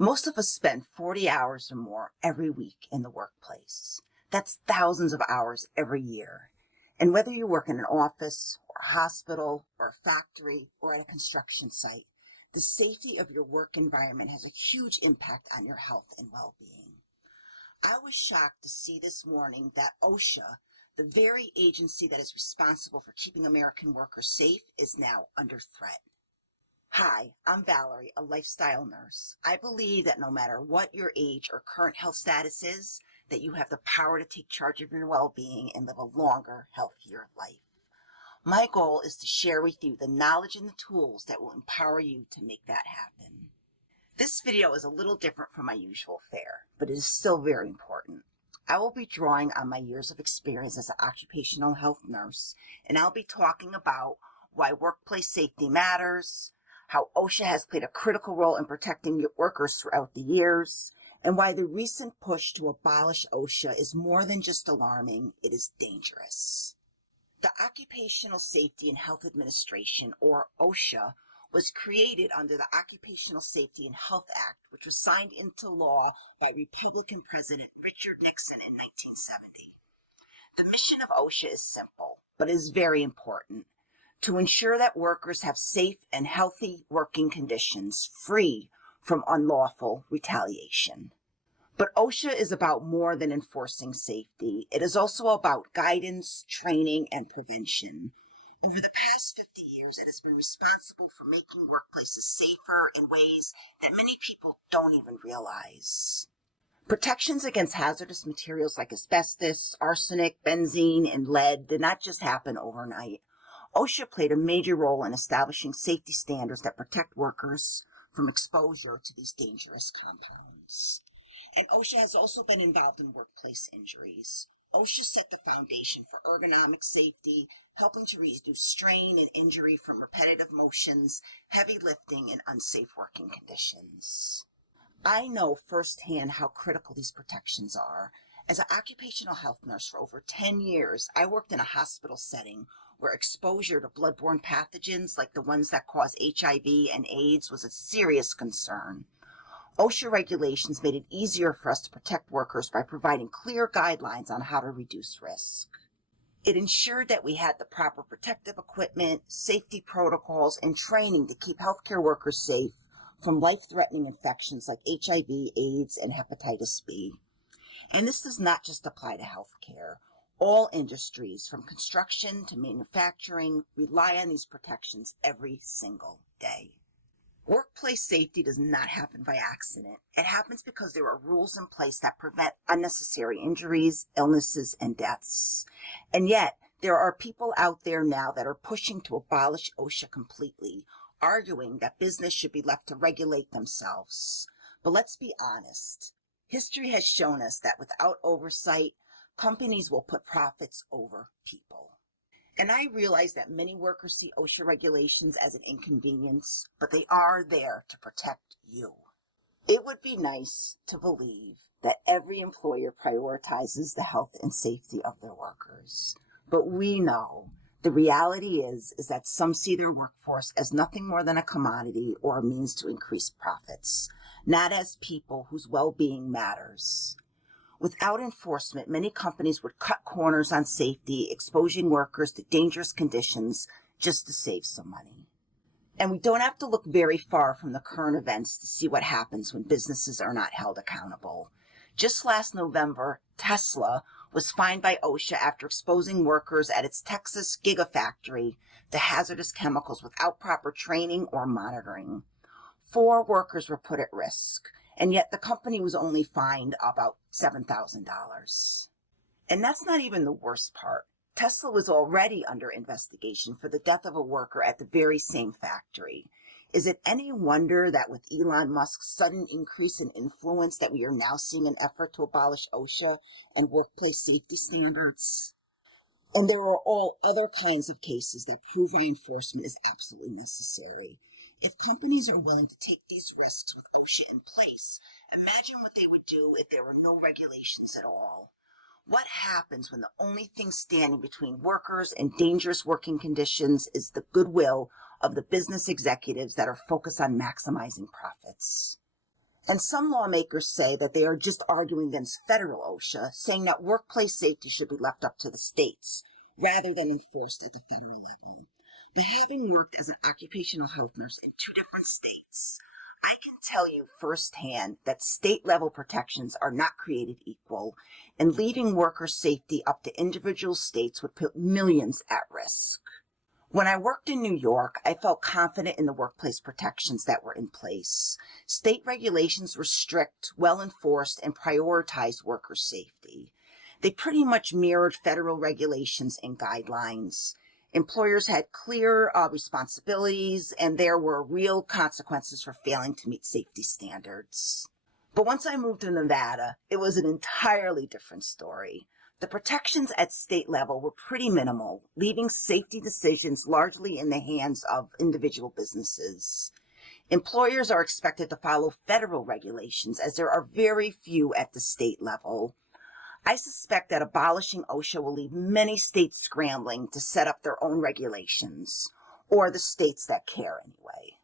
Most of us spend 40 hours or more every week in the workplace. That's thousands of hours every year. And whether you work in an office or a hospital or a factory or at a construction site, the safety of your work environment has a huge impact on your health and well-being. I was shocked to see this morning that OSHA, the very agency that is responsible for keeping American workers safe, is now under threat. Hi, I'm Valerie, a lifestyle nurse. I believe that no matter what your age or current health status is, that you have the power to take charge of your well-being and live a longer, healthier life. My goal is to share with you the knowledge and the tools that will empower you to make that happen. This video is a little different from my usual fare, but it is still very important. I will be drawing on my years of experience as an occupational health nurse, and I'll be talking about why workplace safety matters, how OSHA has played a critical role in protecting workers throughout the years, and why the recent push to abolish OSHA is more than just alarming, it is dangerous. The Occupational Safety and Health Administration, or OSHA, was created under the Occupational Safety and Health Act, which was signed into law by Republican President Richard Nixon in 1970. The mission of OSHA is simple, but is very important: to ensure that workers have safe and healthy working conditions free from unlawful retaliation. But OSHA is about more than enforcing safety. It is also about guidance, training, and prevention. Over the past 50 years, it has been responsible for making workplaces safer in ways that many people don't even realize. Protections against hazardous materials like asbestos, arsenic, benzene, and lead did not just happen overnight. OSHA played a major role in establishing safety standards that protect workers from exposure to these dangerous compounds. And OSHA has also been involved in workplace injuries. OSHA set the foundation for ergonomic safety, helping to reduce strain and injury from repetitive motions, heavy lifting, and unsafe working conditions. I know firsthand how critical these protections are. As an occupational health nurse for over 10 years, I worked in a hospital setting where exposure to bloodborne pathogens like the ones that cause HIV and AIDS was a serious concern. OSHA regulations made it easier for us to protect workers by providing clear guidelines on how to reduce risk. It ensured that we had the proper protective equipment, safety protocols, and training to keep healthcare workers safe from life-threatening infections like HIV, AIDS, and hepatitis B. And this does not just apply to healthcare. All industries, from construction to manufacturing, rely on these protections every single day. Workplace safety does not happen by accident. It happens because there are rules in place that prevent unnecessary injuries, illnesses, and deaths. And yet, there are people out there now that are pushing to abolish OSHA completely, arguing that business should be left to regulate themselves. But let's be honest. History has shown us that without oversight, companies will put profits over people. And I realize that many workers see OSHA regulations as an inconvenience, but they are there to protect you. It would be nice to believe that every employer prioritizes the health and safety of their workers. But we know the reality is that some see their workforce as nothing more than a commodity or a means to increase profits, not as people whose well-being matters. Without enforcement, many companies would cut corners on safety, exposing workers to dangerous conditions just to save some money. And we don't have to look very far from the current events to see what happens when businesses are not held accountable. Just last November, Tesla was fined by OSHA after exposing workers at its Texas gigafactory to hazardous chemicals without proper training or monitoring. 4 workers were put at risk, and yet the company was only fined about $7,000. And that's not even the worst part. Tesla was already under investigation for the death of a worker at the very same factory. Is it any wonder that with Elon Musk's sudden increase in influence that we are now seeing an effort to abolish OSHA and workplace safety standards? And there are all other kinds of cases that prove why enforcement is absolutely necessary. If companies are willing to take these risks with OSHA in place, imagine what they would do if there were no regulations at all. What happens when the only thing standing between workers and dangerous working conditions is the goodwill of the business executives that are focused on maximizing profits? And some lawmakers say that they are just arguing against federal OSHA, saying that workplace safety should be left up to the states rather than enforced at the federal level. But having worked as an occupational health nurse in 2 different states, I can tell you firsthand that state-level protections are not created equal, and leaving worker safety up to individual states would put millions at risk. When I worked in New York, I felt confident in the workplace protections that were in place. State regulations were strict, well enforced, and prioritized worker safety. They pretty much mirrored federal regulations and guidelines. Employers had clear responsibilities, and there were real consequences for failing to meet safety standards. But once I moved to Nevada, it was an entirely different story. The protections at state level were pretty minimal, leaving safety decisions largely in the hands of individual businesses. Employers are expected to follow federal regulations, as there are very few at the state level. I suspect that abolishing OSHA will leave many states scrambling to set up their own regulations, or the states that care anyway.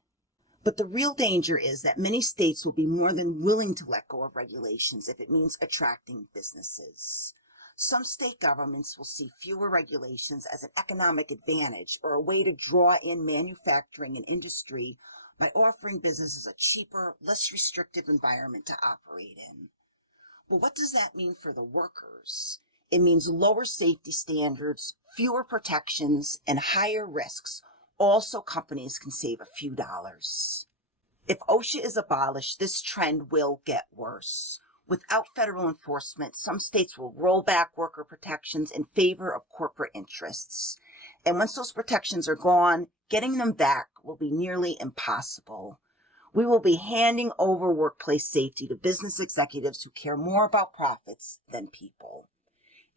But the real danger is that many states will be more than willing to let go of regulations if it means attracting businesses. Some state governments will see fewer regulations as an economic advantage or a way to draw in manufacturing and industry by offering businesses a cheaper, less restrictive environment to operate in. But what does that mean for the workers? It means lower safety standards, fewer protections, and higher risks, all so companies can save a few dollars. If OSHA is abolished, this trend will get worse. Without federal enforcement, some states will roll back worker protections in favor of corporate interests. And once those protections are gone, getting them back will be nearly impossible. We will be handing over workplace safety to business executives who care more about profits than people.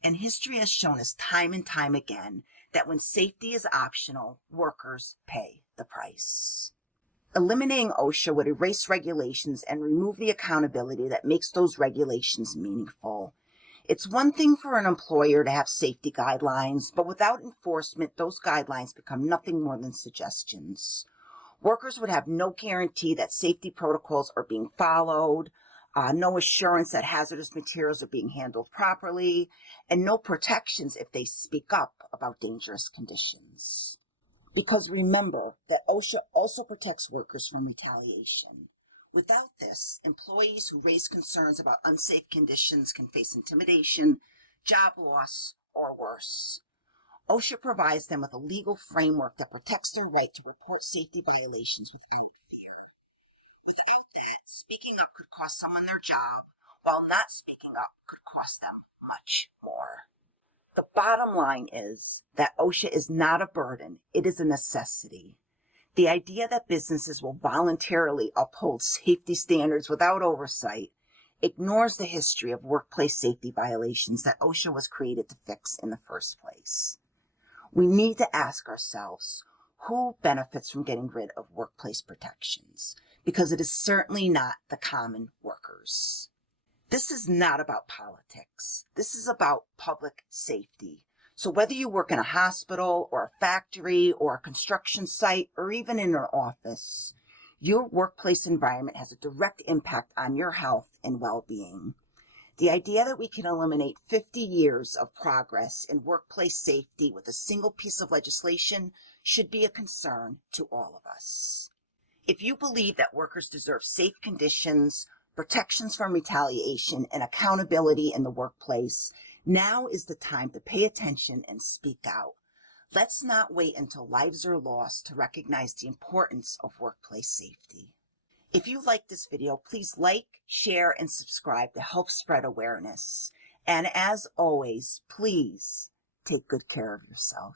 And history has shown us time and time again that when safety is optional, workers pay the price. Eliminating OSHA would erase regulations and remove the accountability that makes those regulations meaningful. It's one thing for an employer to have safety guidelines, but without enforcement, those guidelines become nothing more than suggestions. Workers would have no guarantee that safety protocols are being followed, no assurance that hazardous materials are being handled properly, and no protections if they speak up about dangerous conditions. Because remember that OSHA also protects workers from retaliation. Without this, employees who raise concerns about unsafe conditions can face intimidation, job loss, or worse. OSHA provides them with a legal framework that protects their right to report safety violations without fear. Without that, speaking up could cost someone their job, while not speaking up could cost them much more. The bottom line is that OSHA is not a burden, it is a necessity. The idea that businesses will voluntarily uphold safety standards without oversight ignores the history of workplace safety violations that OSHA was created to fix in the first place. We need to ask ourselves, who benefits from getting rid of workplace protections? Because it is certainly not the common workers. This is not about politics. This is about public safety. So whether you work in a hospital or a factory or a construction site or even in an office, your workplace environment has a direct impact on your health and well-being. The idea that we can eliminate 50 years of progress in workplace safety with a single piece of legislation should be a concern to all of us. If you believe that workers deserve safe conditions, protections from retaliation, and accountability in the workplace, now is the time to pay attention and speak out. Let's not wait until lives are lost to recognize the importance of workplace safety. If you like this video, please like, share, and subscribe to help spread awareness. And as always, please take good care of yourself.